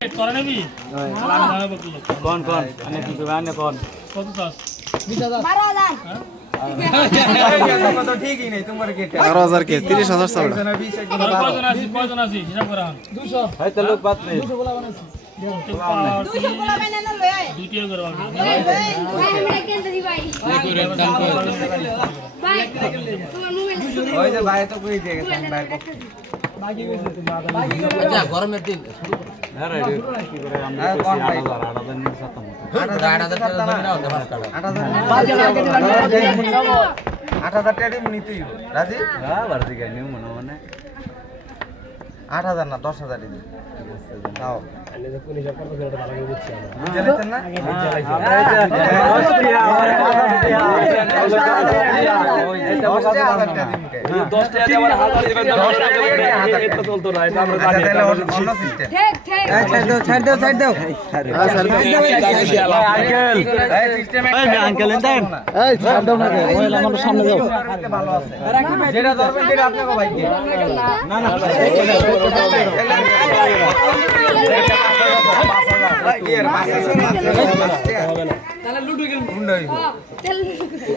তোরা নেবি কোন কোন আনে কি করবে আনে কোন কত চাস 12,000 তো ঠিকই নেই তোমার কি 12,000 কে 30,000 চাও কয়জন আছি হিসাব করা 200 হয়তো লোক বাদ নেই 200 গোলা বানানো লয় আয় দুইটিও করবা ভাই আমরা কেন দিই ভাই ভাই তোমার মোবাইল ওই যে ভাই তো কই দিয়ে গেছেন ভাই বাকি কইছে তুমি আচ্ছা গরমের দিন আরে কি করে আমরা 8,000 নিয়ে সাতাম 8,000 টাকা জমি নাও দেবাস কাটা 8,000 টাকা দিই মুনিতেই রাজি হ্যাঁ বাড়তি গায় নিউ মনে মনে 8,000 না 10,000 দিই দাও আলে যে কোন হিসাব করতে এটা ভালো করে বুঝছি আমরা বুঝে নিছেন না ঠিক ঠিক আঙ্কেল দেন এই ছাড় দাও না মোবাইল আমার সামনে দাও ভালো আছে যেটা ধরবেন যেটা আপনাকে ভাই না না তাহলে লুডু গেম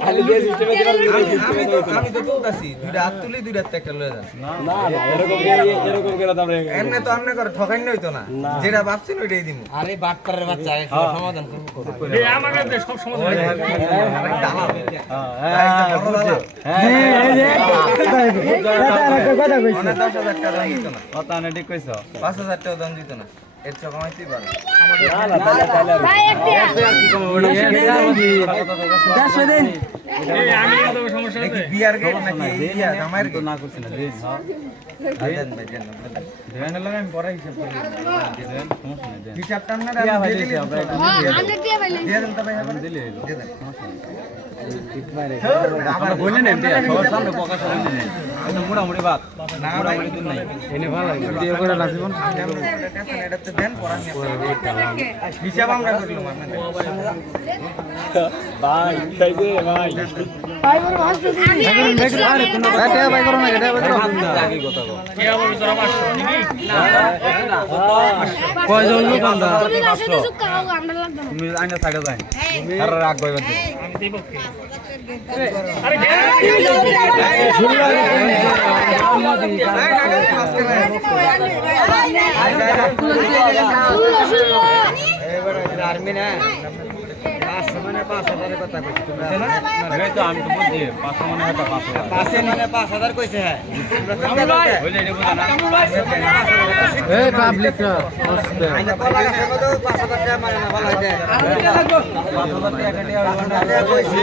আমি আমি তো তুলতাছি দুইটা হাত তুলি দুইটা একটা লয়ে যান না এরকম করে দাম রে এমনি তো আপনি করে ঠকাই নইতো না যেটা ভাবছেন ওইটাই দিমু আরে বাটপারের বাচ্চা সমাধান করব এই আমাকে দে সব সমস্যা অনেক 10,000 টাকা দাম দিত না কথা না ঠিক কইছো 5,000 টাকা দাম দিত না এর চেয়ে কমাইতেই পারো ভাই একটা এই আমি কিন্তু সমস্যা দেখি আছে বিয়ার গেট নাকি এই বিয়া জামাইয়ের তো গেট না করছ না দিন হ্যাঁ দেন ভাই দেন দেন লাগে আমি পরে হিসাব করে দেন সমস্যা নাই দেন হিসাবটা আপনারা দিয়া ভাই দিয়ে দিছি আমরা আমরা দিয়ে পাইলাম দিয়ে দেন তো ভাই হবে দিলে দিয়ে দেন আবার বললেন এমনি সবার সামনে প্রকাশ করেন না এটা মোটামুটি বাদ মোটামুটি দিন নাই এনে ভালো দিয়ে করে না জীবন এটাতে দেন পড়া নিয়ে হিসাব আমরা করলাম আপনাদের ভাই খাইছে ভাই ভাই বড় হাসতে দিই আরে কোন এটা ভাই করো না এটা ভাই করো আগে কথা কও কে হবে তোরা 500 নাকি কয়জন লোক আন্দা তুমি কাছে কিছু খাও আমরা লাগবে না তুমি আইনা সাইডে যাই আর রাগ কইবা আমি দেব কে আরে আর্মি না 500 মানে 5,000 কথা কইছি তোমরা এই তো আমি তো বলছি 500 মানে এটা 500 পাশে মানে 5,000 কইছে হ্যাঁ হইলে এটা বুঝা না এই পাবলিক না আইনা তো লাগা সে কত 5,000 টাকা মানে না ভালো হইছে 5,000 টাকা কইছি